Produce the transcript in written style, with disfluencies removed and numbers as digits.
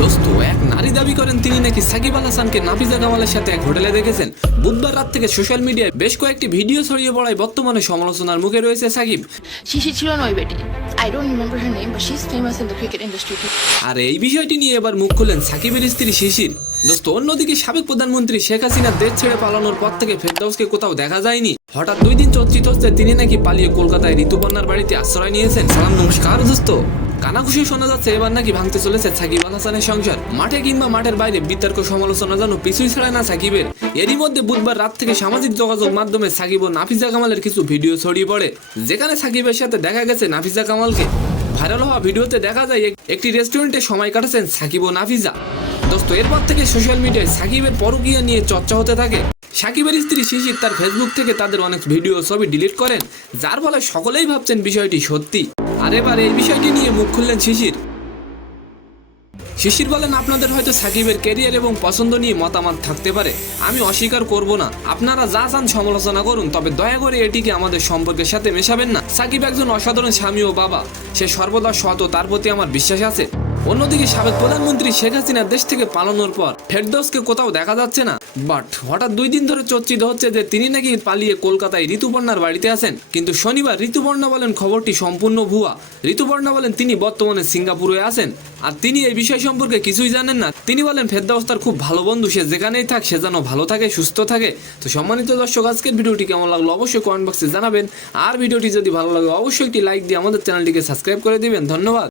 দোস্ত, এক নারী দাবি করেন তিনি নাকি সাকিব আল হাসানকে নাফিজা কামালের সাথে এক হোটেলে দেখেছেন। বুধবার রাত থেকে সোশ্যাল মিডিয়ায় বেশ কয়েকটি ভিডিও ছড়িয়ে পড়ায় বর্তমানে সমালোচনার মুখে রয়েছে সাকিব। শিশির ছিল নয় বেটি। I don't remember her name, but she's famous in the cricket industry too. আর এই বিষয়টি নিয়ে এবার মুখ খুললেন সাকিবের স্ত্রী শিশির। দোস্ত, অন্যদিকে সাবেক প্রধানমন্ত্রী শেখ হাসিনা দেশ ছেড়ে পালানোর পর থেকে ফেরদাউসকে কোথাও দেখা যায়নি। হঠাৎ 2 দিন চর্চিত হচ্ছে তিনি নাকি পালিয়ে কলকাতায় ঋতুপর্ণার বাড়িতে আশ্রয় নিয়েছেন। সালাম নমস্কার দোস্ত। কানাঘুষি শোনা যাচ্ছে এবার নাকি ভাঙতে চলেছে সাকিব আল হাসানের সংসার। মাঠে কিংবা মাঠের বাইরে বিতর্ক সমালোচনা যেন পিছুই ছাড়ে না সাকিবের। এরই মধ্যে বুধবার রাত থেকে সামাজিক যোগাযোগ মাধ্যমে সাকিব ও নাফিজা কামালের কিছু ভিডিও ছড়িয়ে পড়ে, যেখানে সাকিবের সাথে দেখা গেছে নাফিজা কামালকে। ভাইরাল হওয়া ভিডিওতে দেখা যায় একটি রেস্টুরেন্টে সময় কাটাচ্ছেন সাকিব ও নাফিজা। দোস্ত, এরপর থেকে সোশ্যাল মিডিয়ায় সাকিবের পরকীয়া নিয়ে চর্চা হতে থাকে। সাকিবের স্ত্রী শিশির তার ফেসবুক থেকে তাদের অনেক ভিডিও ছবি ডিলিট করেন, যার ফলে সকলেই ভাবছেন বিষয়টি সত্যি। আর এবার এই বিষয়টি নিয়ে মুখ খুললেন শিশির। শিশির বলেন, আপনাদের হয়তো সাকিবের ক্যারিয়ার এবং পছন্দ নিয়ে মতামত থাকতে পারে, আমি অস্বীকার করব না। আপনারা যা চান সমালোচনা করুন, তবে দয়া করে এটিকে আমাদের সম্পর্কের সাথে মেশাবেন না। সাকিব একজন অসাধারণ স্বামী ও বাবা, সে সর্বদা সৎ ও তার প্রতি আমার বিশ্বাস আছে। অন্যদিকে সাবেক প্রধানমন্ত্রী শেখ হাসিনা দেশ থেকে পালানোর পর ফেরদৌসকে কোথাও দেখা যাচ্ছে না। বাট হঠাৎ 2 দিন ধরে চর্চিত হচ্ছে যে তিনি নাকি পালিয়ে কলকাতায় ঋতুপর্ণার বাড়িতে আছেন। কিন্তু শনিবার ঋতুপর্ণা বলেন খবরটি সম্পূর্ণ ভুয়া। ঋতুপর্ণা বলেন তিনি বর্তমানে সিঙ্গাপুরে আছেন, আর তিনি এই বিষয় সম্পর্কে কিছুই জানেন না। তিনি বলেন ফেরদৌস তার খুব ভালো বন্ধু, সে যেখানেই থাক সে যেন ভালো থাকে, সুস্থ থাকে। তো সম্মানিত দর্শক, আজকের ভিডিওটি কেমন লাগলো অবশ্যই কমেন্ট বক্সে জানাবেন। আর ভিডিওটি যদি ভালো লাগে অবশ্যই একটি লাইক দিয়ে আমাদের চ্যানেলটিকে সাবস্ক্রাইব করে দিবেন। ধন্যবাদ।